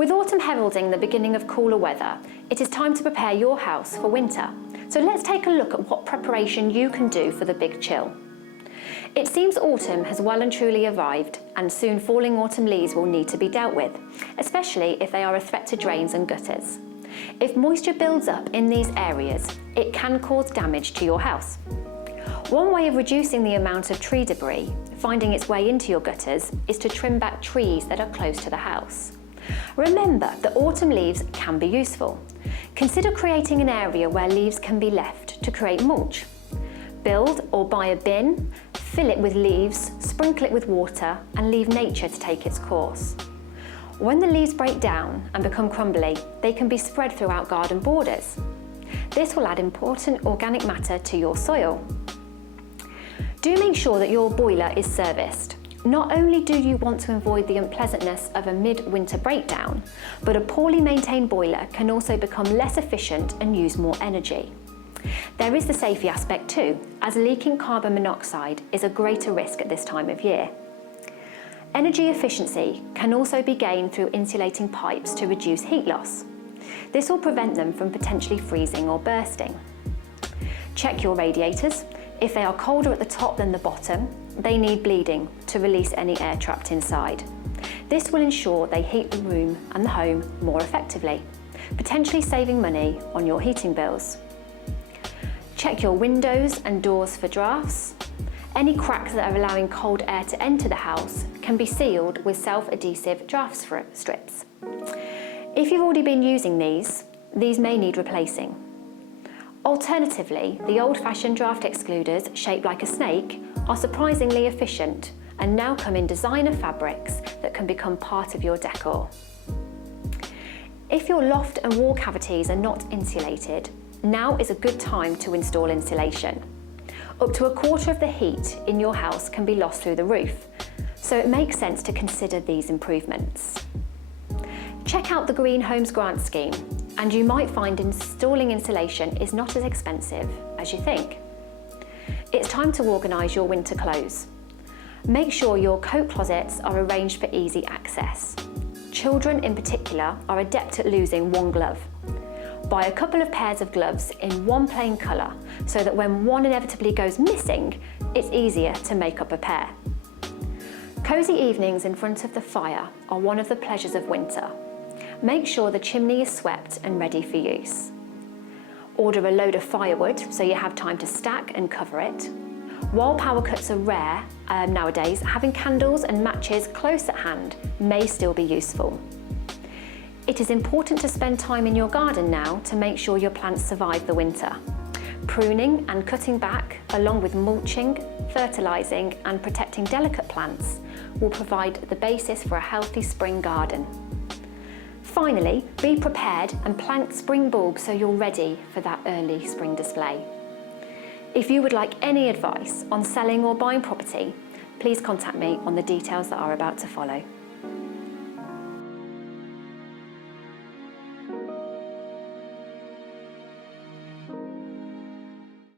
With autumn heralding the beginning of cooler weather, it is time to prepare your house for winter. So let's take a look at what preparation you can do for the big chill. It seems autumn has well and truly arrived, and soon falling autumn leaves will need to be dealt with, especially if they are a threat to drains and gutters. If moisture builds up in these areas, it can cause damage to your house. One way of reducing the amount of tree debris finding its way into your gutters is to trim back trees that are close to the house. Remember that autumn leaves can be useful. Consider creating an area where leaves can be left to create mulch. Build or buy a bin, fill it with leaves, sprinkle it with water, and leave nature to take its course. When the leaves break down and become crumbly, they can be spread throughout garden borders. This will add important organic matter to your soil. Do make sure that your boiler is serviced. Not only do you want to avoid the unpleasantness of a mid-winter breakdown, but a poorly maintained boiler can also become less efficient and use more energy. There is the safety aspect too, as leaking carbon monoxide is a greater risk at this time of year. Energy efficiency can also be gained through insulating pipes to reduce heat loss. This will prevent them from potentially freezing or bursting. Check your radiators. If they are colder at the top than the bottom, they need bleeding to release any air trapped inside. This will ensure they heat the room and the home more effectively, potentially saving money on your heating bills. Check your windows and doors for drafts. Any cracks that are allowing cold air to enter the house can be sealed with self-adhesive draft strips. If you've already been using these may need replacing. Alternatively, the old-fashioned draft excluders shaped like a snake are surprisingly efficient and now come in designer fabrics that can become part of your decor. If your loft and wall cavities are not insulated, now is a good time to install insulation. Up to a quarter of the heat in your house can be lost through the roof, so it makes sense to consider these improvements. Check out the Green Homes Grant Scheme, and you might find installing insulation is not as expensive as you think. It's time to organise your winter clothes. Make sure your coat closets are arranged for easy access. Children in particular are adept at losing one glove. Buy a couple of pairs of gloves in one plain colour so that when one inevitably goes missing, it's easier to make up a pair. Cosy evenings in front of the fire are one of the pleasures of winter. Make sure the chimney is swept and ready for use. Order a load of firewood so you have time to stack and cover it. While power cuts are rare nowadays, having candles and matches close at hand may still be useful. It is important to spend time in your garden now to make sure your plants survive the winter. Pruning and cutting back, along with mulching, fertilising and protecting delicate plants, will provide the basis for a healthy spring garden. Finally, be prepared and plant spring bulbs so you're ready for that early spring display. If you would like any advice on selling or buying property, please contact me on the details that are about to follow.